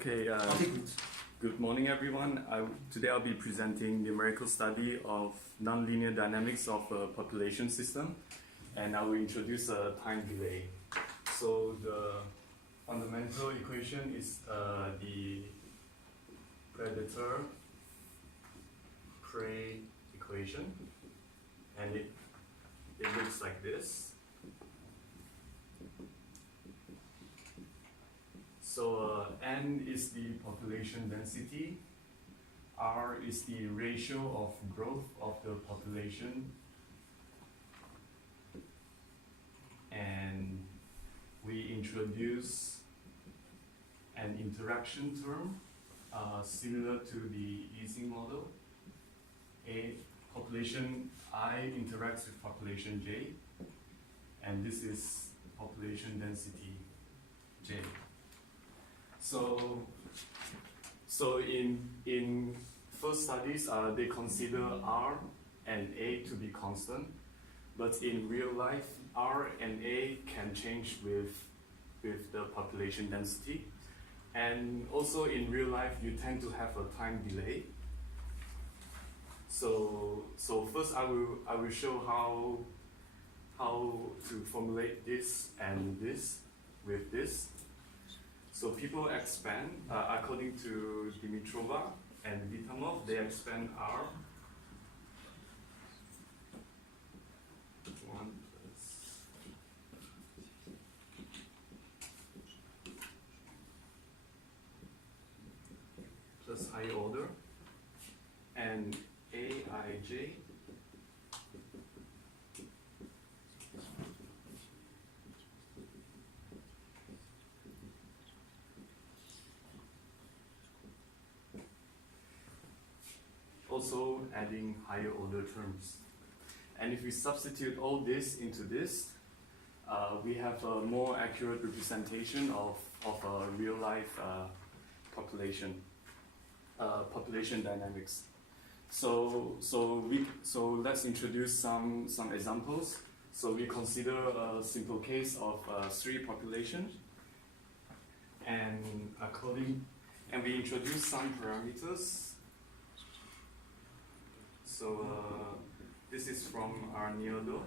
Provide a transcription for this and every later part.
Okay, good morning everyone. Today I'll be presenting numerical study of nonlinear dynamics of a population system, and I will introduce a time delay. So the fundamental equation is the predator-prey equation, and it looks like this. So N is the population density, R is the ratio of growth of the population, and we introduce an interaction term similar to the Ising model. A population I interacts with population J, and this is population density J. So in first studies, they consider R and A to be constant, but in real life, R and A can change with the population density, and also in real life, you tend to have a time delay. So first, I will show how to formulate this and this with this. So people expand, according to Dimitrova and Vitamov, they expand R. 1 plus higher order, and Aij also adding higher order terms. And if we substitute all this into this, we have a more accurate representation of a real life population dynamics. So let's introduce some examples. So we consider a simple case of 3 populations, and we introduce some parameters. So this is from Arnoldo.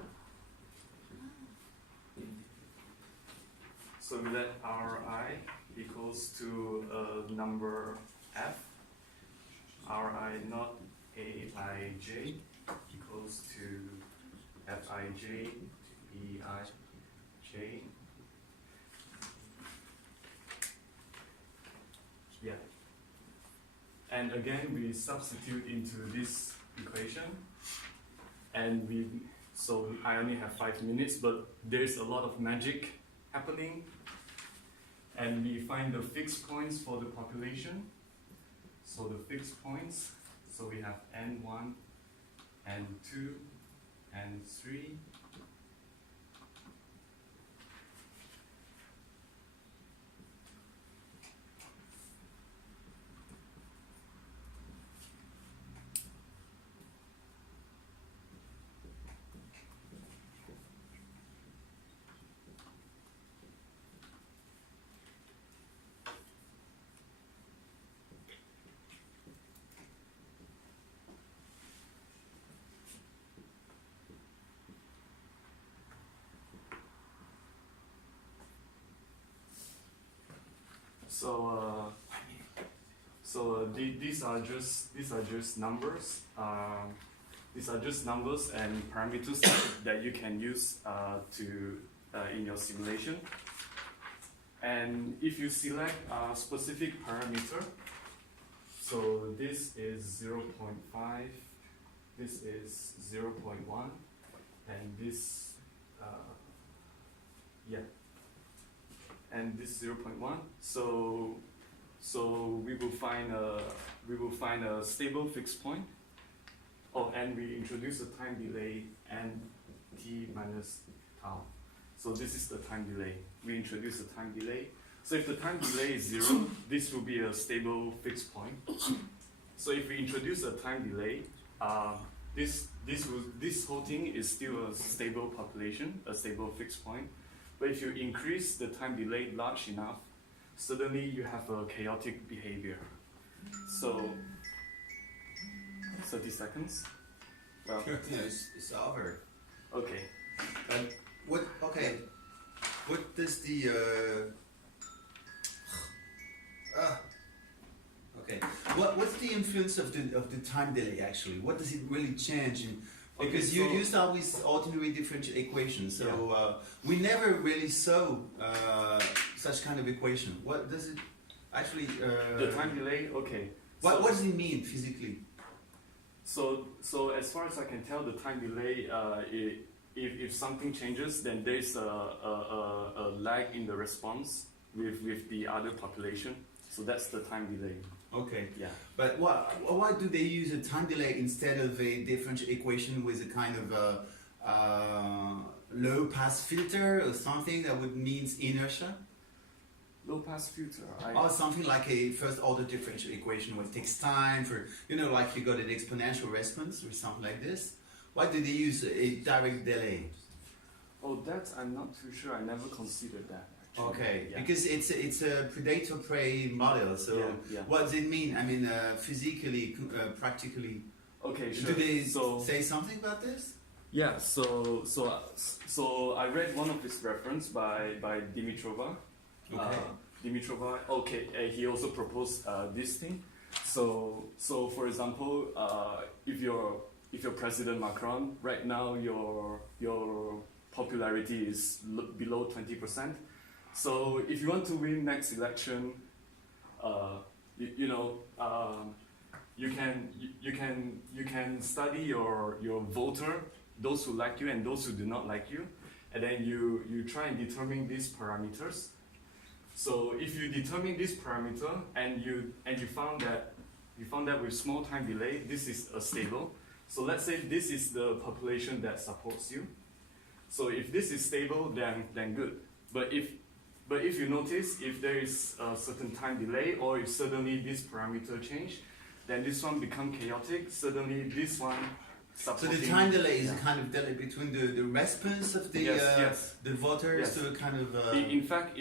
So we let Ri equals to a number f, Ri not Aij equals to Fij Eij. Yeah. And again, we substitute into this equation, and so I only have 5 minutes, but there's a lot of magic happening, and we find the fixed points for the population. So the fixed points, so we have N1, N2, N3, these are just numbers. These are just numbers and parameters that you can use in your simulation. And if you select a specific parameter, so this is 0.5, this is 0.1, and this and this 0.1. So we will find a stable fixed point. Oh, and we introduce a time delay n t minus tau. So this is the time delay. We introduce a time delay. So if the time delay is 0, this will be a stable fixed point. So if we introduce a time delay, this whole thing is still a stable population, a stable fixed point. But if you increase the time delay large enough, suddenly you have a chaotic behavior. So 30 seconds. Well, it's over. okay. What does the okay? What's the influence of the time delay actually? What does it really change? Because you used always ordinary differential equations, so we never really saw such kind of equation. What does it actually? The time delay. Okay. What does it mean physically? So as far as I can tell, the time delay, if something changes, then there's a lag in the response with the other population. So that's the time delay. Okay. Yeah. But why do they use a time delay instead of a differential equation with a kind of low pass filter or something that would means inertia? Low pass filter. Or something like a first order differential equation where it takes time for, like you got an exponential response or something like this. Why do they use a direct delay? Oh, that I'm not too sure. I never considered that. Actually. Okay, yeah. Because it's a predator-prey model. So what does it mean? I mean, physically, practically. Okay, sure. Do they say something about this? Yeah. So I read one of his reference by Dimitrova. Okay. Dimitrova. Okay. He also proposed this thing. So for example, if you're President Macron right now, your popularity is below 20%. So if you want to win next election, you can study your voter, those who like you and those who do not like you, and then you try and determine these parameters. So if you determine this parameter and you found that with small time delay, this is stable. So let's say this is the population that supports you. So if this is stable, then good. But if you notice, if there is a certain time delay, or if suddenly this parameter change, then this one become chaotic. Suddenly this one supporting. So the time delay is a kind of delay between the response of the the voters to a kind of. In fact,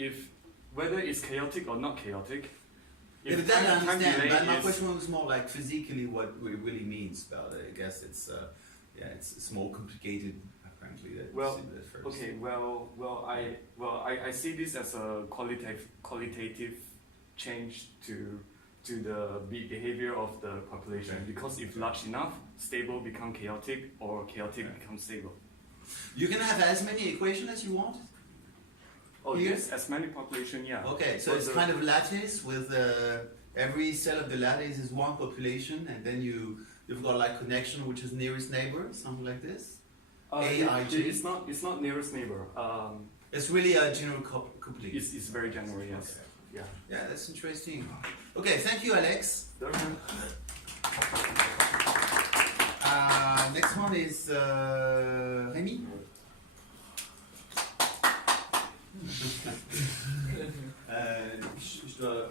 whether it's chaotic or not chaotic. Yeah, but that I understand. But my question was more like physically what it really means. But I guess it's more complicated. Apparently, first. Okay. I see this as a qualitative change to the behavior of the population, because if large enough, stable become chaotic, or chaotic become stable. You can have as many equations as you want. Oh yes, as many population, yeah. Okay, so it's kind of lattice with every cell of the lattice is one population, and then you've got like connection which is nearest neighbor, something like this. It's not nearest neighbor. It's really a general coupling. It's very general, yes. Okay. Yeah, that's interesting. Okay, thank you, Alex. Next one is Rémi. Je dois...